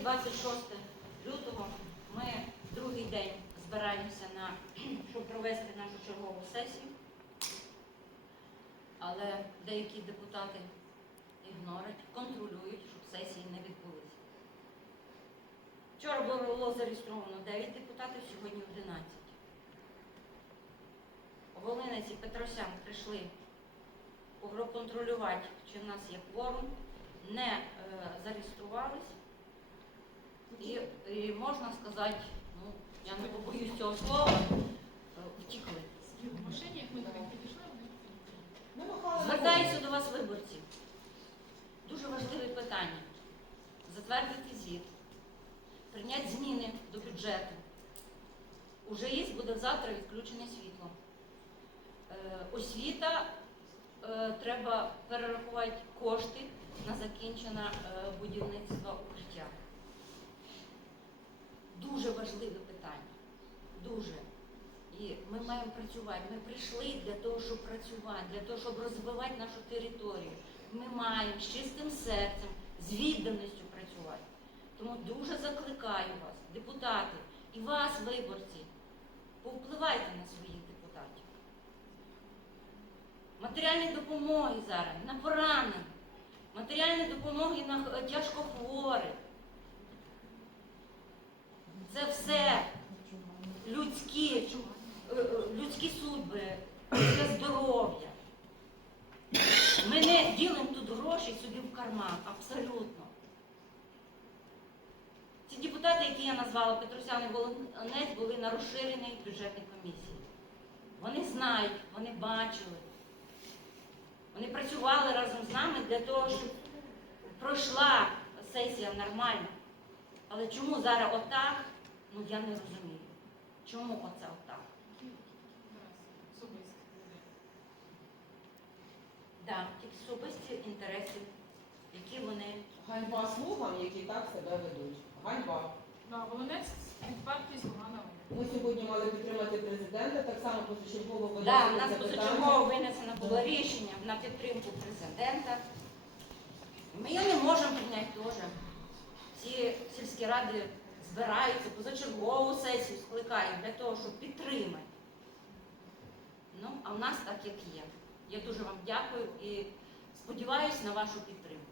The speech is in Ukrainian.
26 лютого ми другий день збираємося на щоб провести нашу чергову сесію. Але деякі депутати ігнорять, контролюють, щоб сесії не відбулися. Вчора було зареєстровано 9 депутатів, сьогодні 11. Волинець і Петросян прийшли проконтролювати, чи в нас є кворум, не е, зареєструвались. І, і можна сказати, ну, я не побоюсь цього слова, втікли. Звертаюся до вас, виборці. Дуже важливе питання. Затвердити звіт, прийняти зміни до бюджету. Уже є, буде завтра відключення світла. Е, освіта е, треба перерахувати кошти на закінчене е, будівництво укриття. Дуже важливе питання. Дуже. І ми маємо працювати. Ми прийшли для того, щоб працювати, для того, щоб розвивати нашу територію. Ми маємо з чистим серцем, з відданістю працювати. Тому дуже закликаю вас, депутати, і вас, виборці, повпливайте на своїх депутатів. Матеріальні допомоги зараз на поранених, матеріальні допомоги на х- тяжкохворих. Це все людські, е, е, людські судьби, людське здоров'я. Ми не ділимо тут гроші собі в карман, абсолютно. Ці депутати, які я назвала Петросян і Волонець, були на розширеній бюджетній комісії. Вони знають, вони бачили. Вони працювали разом з нами для того, щоб пройшла сесія нормально. Але чому зараз отак, ну я не розумію. Чому оце отак? особисто. Так, особисті інтереси, які вони. Ганьба слугам, які так себе ведуть. Ганьба. Да, Волонець Ми сьогодні мали підтримати президента, так само позачергово Да, у виносили нас позачергово винесено було рішення на підтримку президента. Ми його не можемо прийняти теж. Всі сільські ради збираються, позачергову сесію скликають для того, щоб підтримати. Ну, а в нас так, як є. Я дуже вам дякую і сподіваюся на вашу підтримку.